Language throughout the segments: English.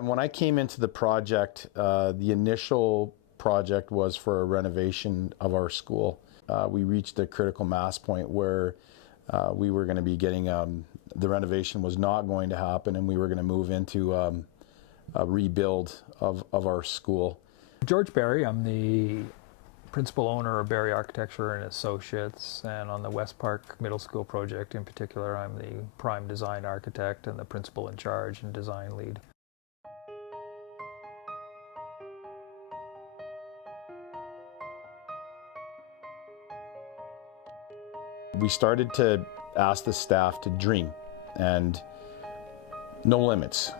When I came into the project, the initial project was for a renovation of our school. We reached a critical mass point where we were going to be getting, the renovation was not going to happen, and we were going to move into a rebuild of our school. George Barry, I'm the principal owner of Barry Architecture and Associates, and on the West Park Middle School project in particular, I'm the prime design architect and the principal in charge and design lead. We started to ask the staff to dream, and no limits.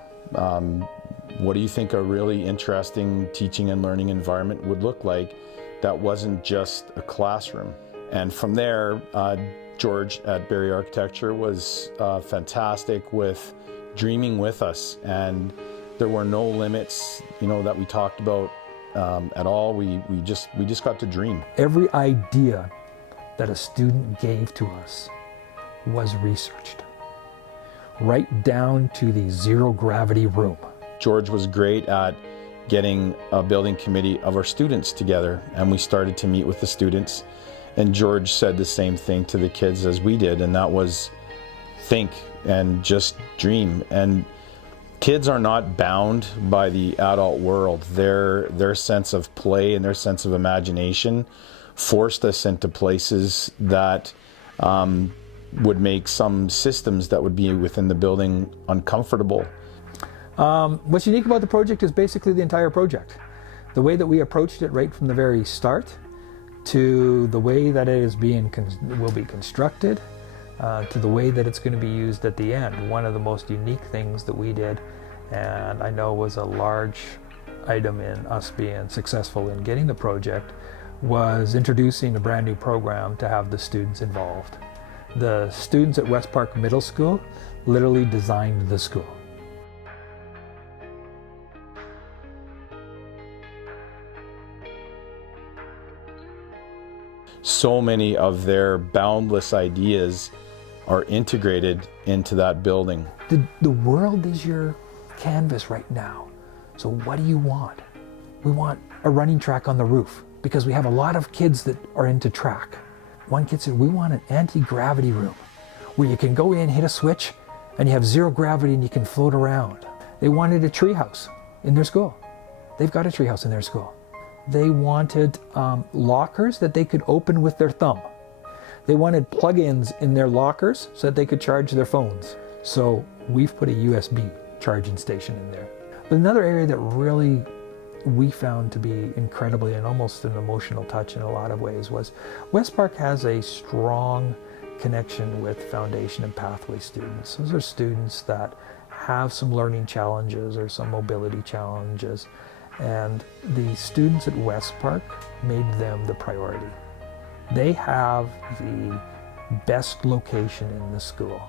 What do you think a really interesting teaching and learning environment would look like that wasn't just a classroom? And from there, George at Barry Architecture was fantastic with dreaming with us, and there were no limits, that we talked about at all. We just got to dream. Every idea that a student gave to us was researched, right down to the zero gravity room. George was great at getting a building committee of our students together, and we started to meet with the students, and George said the same thing to the kids as we did, and that was think and just dream. And kids are not bound by the adult world. Their sense of play and their sense of imagination forced us into places that would make some systems that would be within the building uncomfortable. What's unique about the project is basically the entire project. The way that we approached it right from the very start, to the way that it is will be constructed, to the way that it's going to be used at the end. One of the most unique things that we did, and I know was a large item in us being successful in getting the project, was introducing a brand new program to have the students involved. The students at West Park Middle School literally designed the school. So many of their boundless ideas are integrated into that building. The world is your canvas right now. So what do you want? We want a running track on the roof, because we have a lot of kids that are into track. One kid said, we want an anti-gravity room where you can go in, hit a switch, and you have zero gravity and you can float around. They wanted a tree house in their school. They've got a tree house in their school. They wanted lockers that they could open with their thumb. They wanted plug-ins in their lockers so that they could charge their phones. So we've put a USB charging station in there. But another area that really we found to be incredibly and almost an emotional touch in a lot of ways was West Park has a strong connection with foundation and pathway students. Those are students that have some learning challenges or some mobility challenges, and the students at West Park made them the priority. They have the best location in the school.